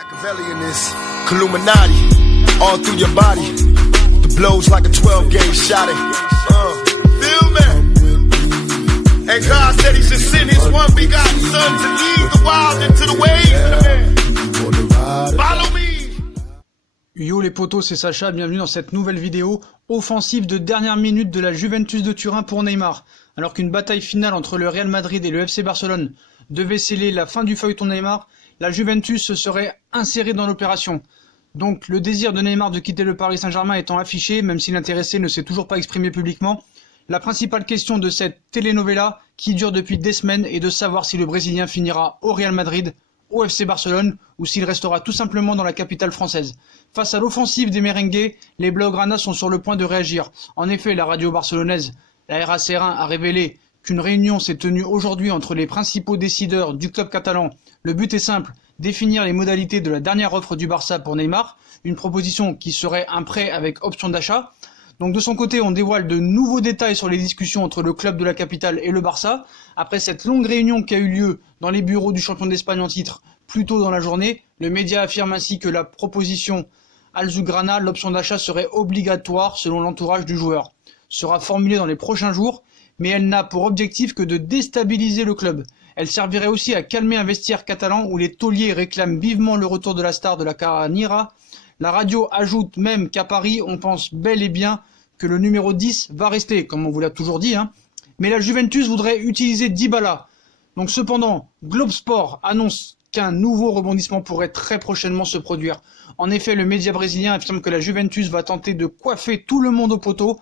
Machiavellianist, Illuminati, all through your body. The blows like a 12-gauge shot. Feel me? And God said He should send His one begotten Son to lead the wild into the ways. Follow me. Yo les potos, c'est Sacha, bienvenue dans cette nouvelle vidéo offensive de dernière minute de la Juventus de Turin pour Neymar. Alors qu'une bataille finale entre le Real Madrid et le FC Barcelone devait sceller la fin du feuilleton Neymar, la Juventus se serait insérée dans l'opération. Donc le désir de Neymar de quitter le Paris Saint-Germain étant affiché, même si l'intéressé ne s'est toujours pas exprimé publiquement, la principale question de cette telenovela, qui dure depuis des semaines, est de savoir si le Brésilien finira au Real Madrid, au FC Barcelone, ou s'il restera tout simplement dans la capitale française. Face à l'offensive des merengues, les Blaugrana sont sur le point de réagir. En effet, la radio barcelonaise, la RAC1, a révélé qu'une réunion s'est tenue aujourd'hui entre les principaux décideurs du club catalan. Le but est simple, définir les modalités de la dernière offre du Barça pour Neymar, une proposition qui serait un prêt avec option d'achat. Donc de son côté, on dévoile de nouveaux détails sur les discussions entre le club de la capitale et le Barça. Après cette longue réunion qui a eu lieu dans les bureaux du champion d'Espagne en titre plus tôt dans la journée, le média affirme ainsi que la proposition Azulgrana, l'option d'achat serait obligatoire selon l'entourage du joueur, sera formulée dans les prochains jours, mais elle n'a pour objectif que de déstabiliser le club. Elle servirait aussi à calmer un vestiaire catalan où les tauliers réclament vivement le retour de la star de la Caranira. La radio ajoute même qu'à Paris, on pense bel et bien que le numéro 10 va rester, comme on vous l'a toujours dit, Mais la Juventus voudrait utiliser Dybala. Donc cependant, Globe Sport annonce qu'un nouveau rebondissement pourrait très prochainement se produire. En effet, le média brésilien affirme que la Juventus va tenter de coiffer tout le monde au poteau.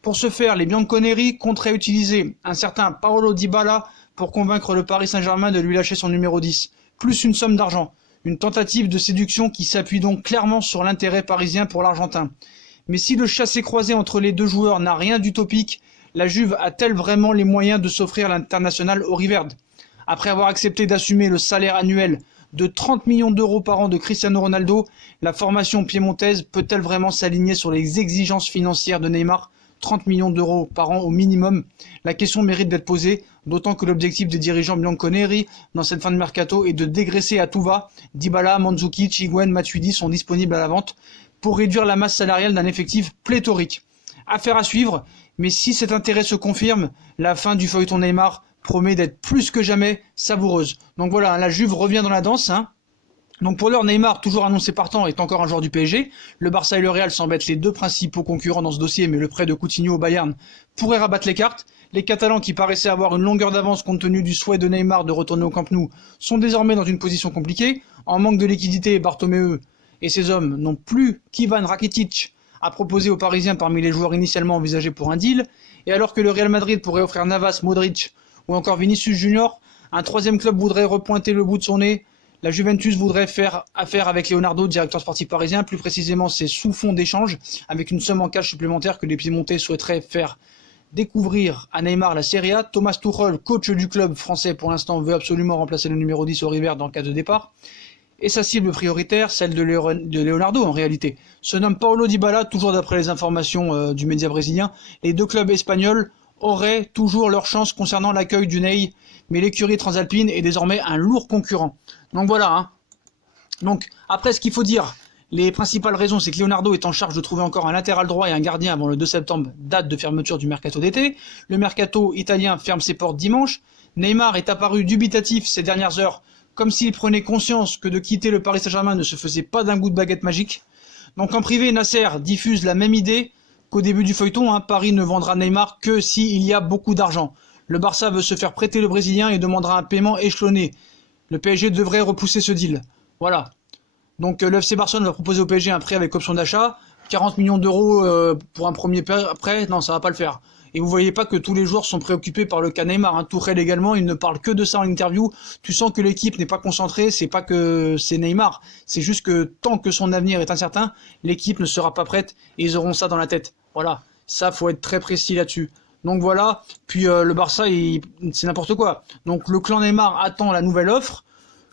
Pour ce faire, les Bianconeri compteraient utiliser un certain Paulo Dybala pour convaincre le Paris Saint-Germain de lui lâcher son numéro 10, plus une somme d'argent. Une tentative de séduction qui s'appuie donc clairement sur l'intérêt parisien pour l'Argentin. Mais si le chassé-croisé entre les deux joueurs n'a rien d'utopique, la Juve a-t-elle vraiment les moyens de s'offrir l'international auriverde ? Après avoir accepté d'assumer le salaire annuel de 30 millions d'euros par an de Cristiano Ronaldo, la formation piémontaise peut-elle vraiment s'aligner sur les exigences financières de Neymar ? 30 millions d'euros par an au minimum. La question mérite d'être posée, d'autant que l'objectif des dirigeants bianconeri dans cette fin de mercato est de dégraisser à tout va. Dybala, Mandzukic, Higuaín, Matuidi sont disponibles à la vente pour réduire la masse salariale d'un effectif pléthorique. Affaire à suivre, mais si cet intérêt se confirme, la fin du feuilleton Neymar promet d'être plus que jamais savoureuse. Donc voilà, la Juve revient dans la danse. Donc pour l'heure, Neymar, toujours annoncé partant, est encore un joueur du PSG. Le Barça et le Real semblent être les deux principaux concurrents dans ce dossier, mais le prêt de Coutinho au Bayern pourrait rabattre les cartes. Les Catalans, qui paraissaient avoir une longueur d'avance compte tenu du souhait de Neymar de retourner au Camp Nou, sont désormais dans une position compliquée. En manque de liquidité, Bartomeu et ses hommes n'ont plus qu'Ivan Rakitic à proposer aux Parisiens parmi les joueurs initialement envisagés pour un deal. Et alors que le Real Madrid pourrait offrir Navas, Modric ou encore Vinicius Junior, un troisième club voudrait repointer le bout de son nez. La Juventus voudrait faire affaire avec Leonardo, directeur sportif parisien. Plus précisément, c'est sous fond d'échange, avec une somme en cash supplémentaire que les Piémontais souhaiteraient faire découvrir à Neymar la Serie A. Thomas Tuchel, coach du club français pour l'instant, veut absolument remplacer le numéro 10 au River dans le cas de départ. Et sa cible prioritaire, celle de Leonardo en réalité, se nomme Paulo Dybala, toujours d'après les informations du média brésilien. Les deux clubs espagnols auraient toujours leur chance concernant l'accueil du Ney, mais l'écurie transalpine est désormais un lourd concurrent. Donc voilà. Donc après, ce qu'il faut dire, les principales raisons, c'est que Leonardo est en charge de trouver encore un latéral droit et un gardien avant le 2 septembre, date de fermeture du mercato d'été. Le mercato italien ferme ses portes dimanche. Neymar est apparu dubitatif ces dernières heures, comme s'il prenait conscience que de quitter le Paris Saint-Germain ne se faisait pas d'un coup de baguette magique. Donc en privé, Nasser diffuse la même idée qu'au début du feuilleton. Paris ne vendra Neymar que s'il y a beaucoup d'argent. Le Barça veut se faire prêter le Brésilien et demandera un paiement échelonné. Le PSG devrait repousser ce deal. Voilà. Donc le FC Barcelone va proposer au PSG un prêt avec option d'achat. 40 millions d'euros pour un premier prêt, non, ça va pas le faire. Et vous voyez pas que tous les joueurs sont préoccupés par le cas Neymar. Tourelle également, il ne parle que de ça en interview. Tu sens que l'équipe n'est pas concentrée, c'est pas que c'est Neymar. C'est juste que tant que son avenir est incertain, l'équipe ne sera pas prête et ils auront ça dans la tête. Voilà. Ça, faut être très précis là-dessus. Donc voilà, puis le Barça, c'est n'importe quoi. Donc le clan Neymar attend la nouvelle offre,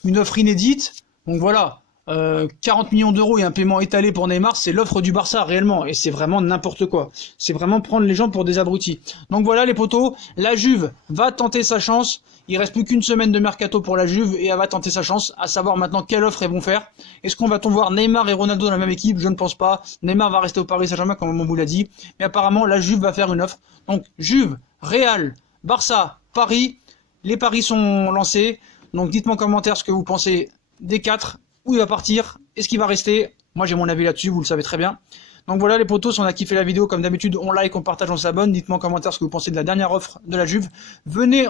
une offre inédite. Donc voilà, 40 millions d'euros et un paiement étalé pour Neymar, c'est l'offre du Barça réellement, et c'est vraiment n'importe quoi. C'est vraiment prendre les gens pour des abrutis. Donc voilà les potos, la Juve va tenter sa chance. Il reste plus qu'une semaine de mercato pour la Juve et elle va tenter sa chance, à savoir maintenant quelle offre elles vont faire. Est-ce qu'on va voir Neymar et Ronaldo dans la même équipe? Je ne pense pas. Neymar va rester au Paris Saint-Germain comme on vous l'a dit, mais apparemment la Juve va faire une offre. Donc Juve, Real, Barça, Paris, les paris sont lancés. Donc dites-moi en commentaire ce que vous pensez des 4. Où il va partir, est-ce qu'il va rester? Moi j'ai mon avis là-dessus, vous le savez très bien. Donc voilà les potos, si on a kiffé la vidéo, comme d'habitude, on like, on partage, on s'abonne. Dites-moi en commentaire ce que vous pensez de la dernière offre de la Juve. Venez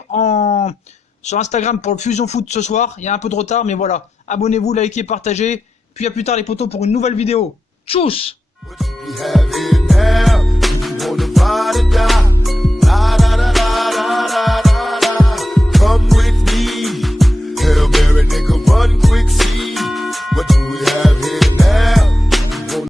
sur Instagram pour le Fusion Foot ce soir, il y a un peu de retard, mais voilà. Abonnez-vous, likez, partagez. Puis à plus tard les potos pour une nouvelle vidéo. Tchuss!